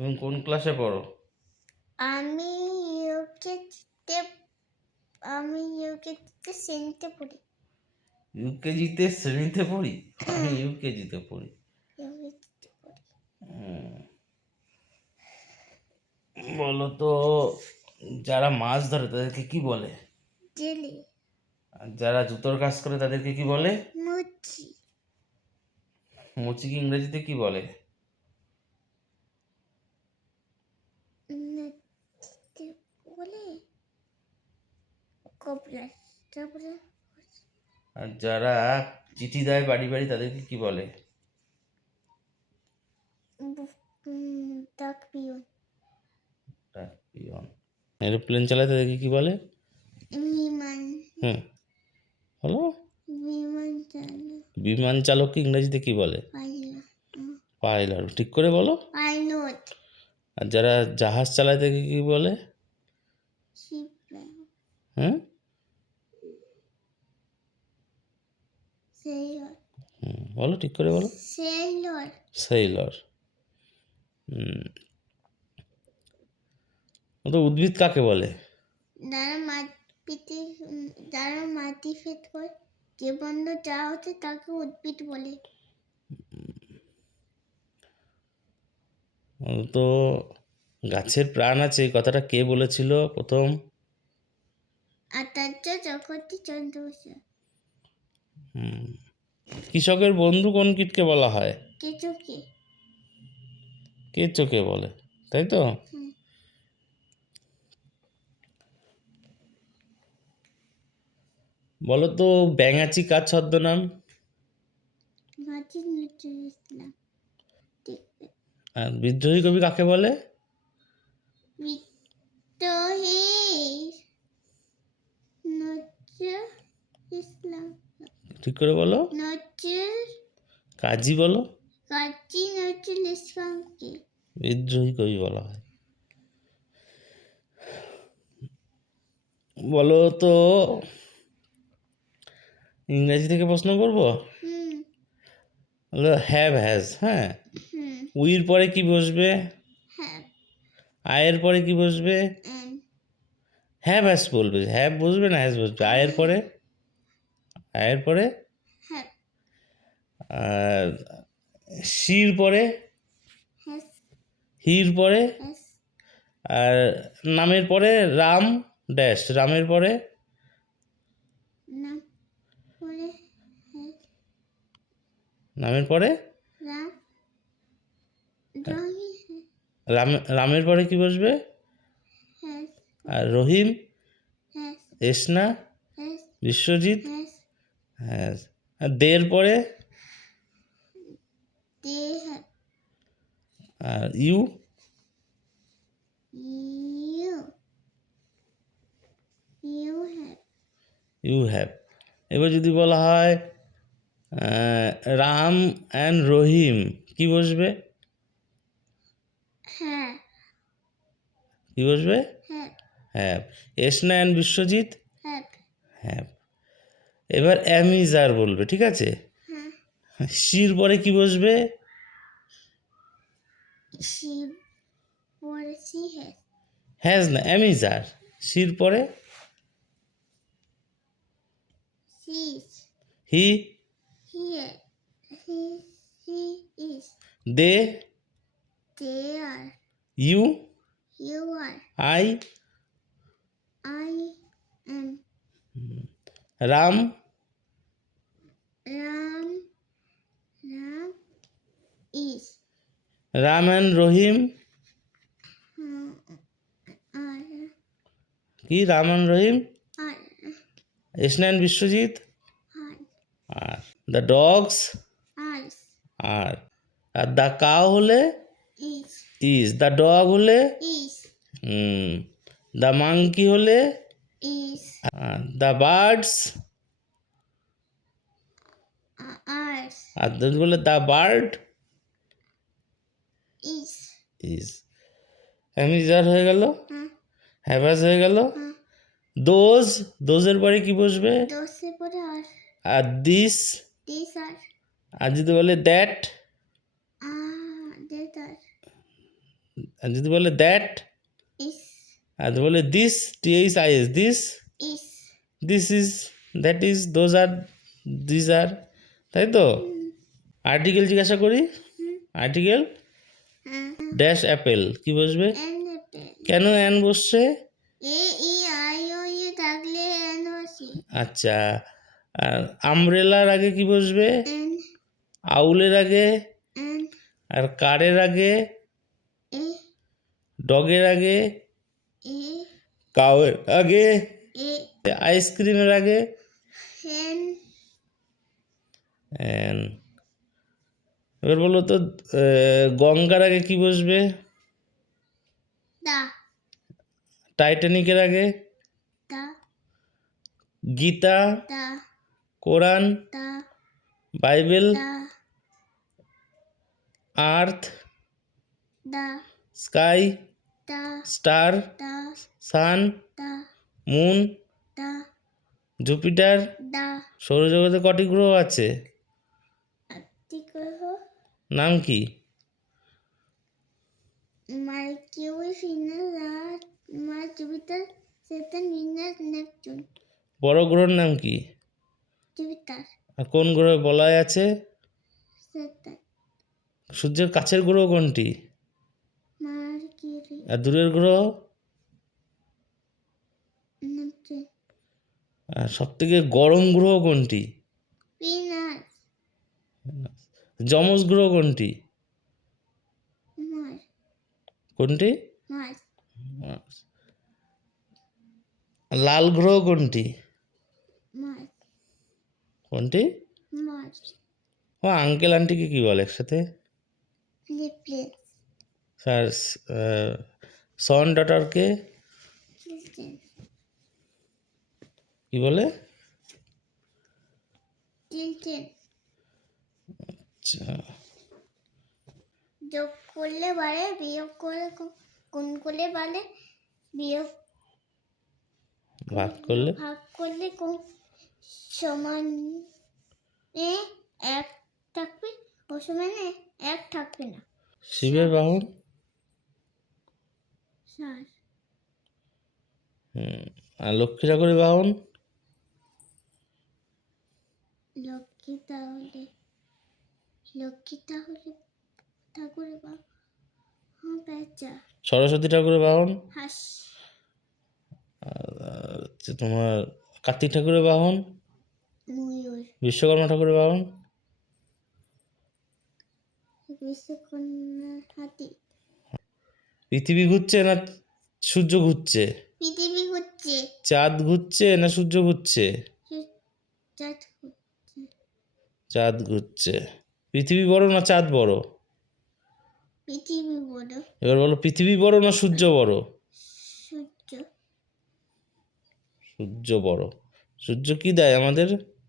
তুমি কোন ক্লাসে পড়ো? আমি ইউকেজিতে আমি ইউকেজিতে শ্রেণীতে পড়ি। ইউকেজিতে শ্রেণীতে পড়ি? আমি ইউকেজিতে পড়ি। পড়ি। বলো তো যারা মাছ ধরে তাদেরকে কি বলে? জেলি। আর যারা জুতোর কাজ করে তাদেরকে কি বলে? মুচি। মুচিকে ইংরেজিতে কি বলে? তারপরে আর যারা চিঠি দেয় বাড়ি বাড়ি তাদেরকে কি বলে? ডাক পিয়ন এরোপ্লেন চালায় তাদেরকে কি বলে? বিমান। হুম। বলো। বিমান চালু বিমান চালককে ইংরেজিতে কি বলে? পাইলা পাইলট। ঠিক করে বলো। পাইলট। আর যারা জাহাজ চালায় তাদেরকে কি বলে? হ্যাঁ সেলর হুম, বলো ঠিক করে বলো। সেইলর তো উদ্ভিদ কাকে বলে? যারা মাটিতে যারা মাটি ফেট করে যে বন্ধ যা হচ্ছে তাকে উদ্ভিদ বলে। ও তো গাছের প্রাণ আছে এই কথাটা কে বলেছিল প্রথম? আচার্য জগতী চন্দ্র। কৃষকের বন্ধু কোন কীটকে বলা হয়? কিছু কি কেঁচোকে বলে তাই তো? বলো তো ব্যাঙাচি কার ছদ্মনাম? বিদ্রোহী কবি কাকে বলে? ঠিক করে বলো। কাজী বলো। কাজী ইসলামকে বিদ্রোহী কবি বলা হয়। বলো তো ইংরেজি থেকে প্রশ্ন করব? হ্যাভ হ্যাজ হ্যাঁ? উইর পরে কি বসবে? আয়ের পরে কি বসবে? হ্যাভ হ্যাজ বলবে। হ্যাভ বসবে না হ্যাজ বসবে। আয়ের পরে? আয়ের পরে? শির পরে? হির পরে? আর নামের পরে রাম ড্যাশ রামের পরে? নামের পরে? রাম। রামের পরে কি বসবে? আর রহিম এসনা? বিশ্বজিৎ? হ্যাঁ। দের পরে? Are you? You. You have. You have. এবার যদি বলা হয় রাম অ্যান্ড রহিম কি বসবে? have কি বসবে? have হ্যাভ এসনা অ্যান্ড বিশ্বজিৎ? have হ্যাভ এবার অ্যামিজার বলবে ঠিক আছে? হ্যাঁ শির পরে কি বসবে? হ্যাঁ। না অ্যামিজার। শির পরে? He? They? You? You I? I Ram? Ram. Is Ram and Rahim. কি Ram and Rahim? are Biswajit? Are. The dogs are. R the cow হলে? is ইজ দ্য ডগ হলে? is দ্য মাংকি হলে? The birds are বলে the bird is is am is are হয়ে গেল? uh, হ্যাভাস হয়ে গেল? Those? দোজের পরে কি বসবে? দোষে পরে আর। আর দিস? these are আর যদি বলে দ্যাট? আর। যদি বলে দ্যাট? আর যদি বলে this? T H I S this? Is. This this is that is those are this are. তাই তো? আর্টিকেল জিজ্ঞাসা করি? আর্টিকেল? হ্যাঁ ড্যাশ অ্যাপেল কি বসবে? কেন অ্যান বসছে? থাকলে আচ্ছা আর আমব্রেলার আগে কি বসবে? আউলের আগে? আর কারের আগে? ডগের আগে? কাউয়ের আগে? আইসক্রিমের আগে? And এবার বলো তো গঙ্গার আগে কি বসবে? টাইটানিকের আগে? Gita? Quran Bible? Earth? Sky? Star? Sun? Moon? Jupiter? সৌরজগতে কটি গ্রহ আছে আত্মি গ্রহ নাম কি মার্কিউরি ভিনাস আর Mars Jupiter Saturn Venus Neptune বড় গ্রহের নাম কি? আর কোন গ্রহে বলয় আছে? সূর্যের কাছের গ্রহ কোনটি? আর দূরের গ্রহ? আর সব থেকে গরম গ্রহ কোনটি? যমজ গ্রহ কোনটি? কোনটি? লাল গ্রহ কোনটি? কোনটি? ও আঙ্কেল আন্টিকে কি বলে একসাথে? স্যার সন ডটারকে কি? বলে? আচ্ছা, যোগ করলে বাড়ে বিয়োগ করলে গুণ করলে বাড়ে বিয়োগ ভাগ করলে ভাগ করলে কোন সমান এ এক থাকবে ও সমানে এক থাকবে না শিবের বাহন হুম, আর লক্ষ্মী ঠাকুরের বাহন লক্ষ্মী তাহলে লক্ষ্মী তাহলে ঠাকুরের বা হ্যাঁ সরস্বতী ঠাকুরের বাহন? হাস। হচ্ছে তোমার কার্তিক ঠাকুরের বাহন? ময়ূর। বিশ্বকর্মা ঠাকুরের বাহন? বিশ্বকন্যা হাতি। পৃথিবী ঘুরছে না সূর্য ঘুরছে? পৃথিবী ঘুরছে। চাঁদ ঘুরছে না সূর্য ঘুরছে? চাঁদ চাঁদ ঘুরছে। পৃথিবী বড় না চাঁদ বড়? পৃথিবী বড়। এবার বলো পৃথিবী বড় না সূর্য বড়? সূর্য। সূর্য বড়। সূর্য কি দেয় আমাদের?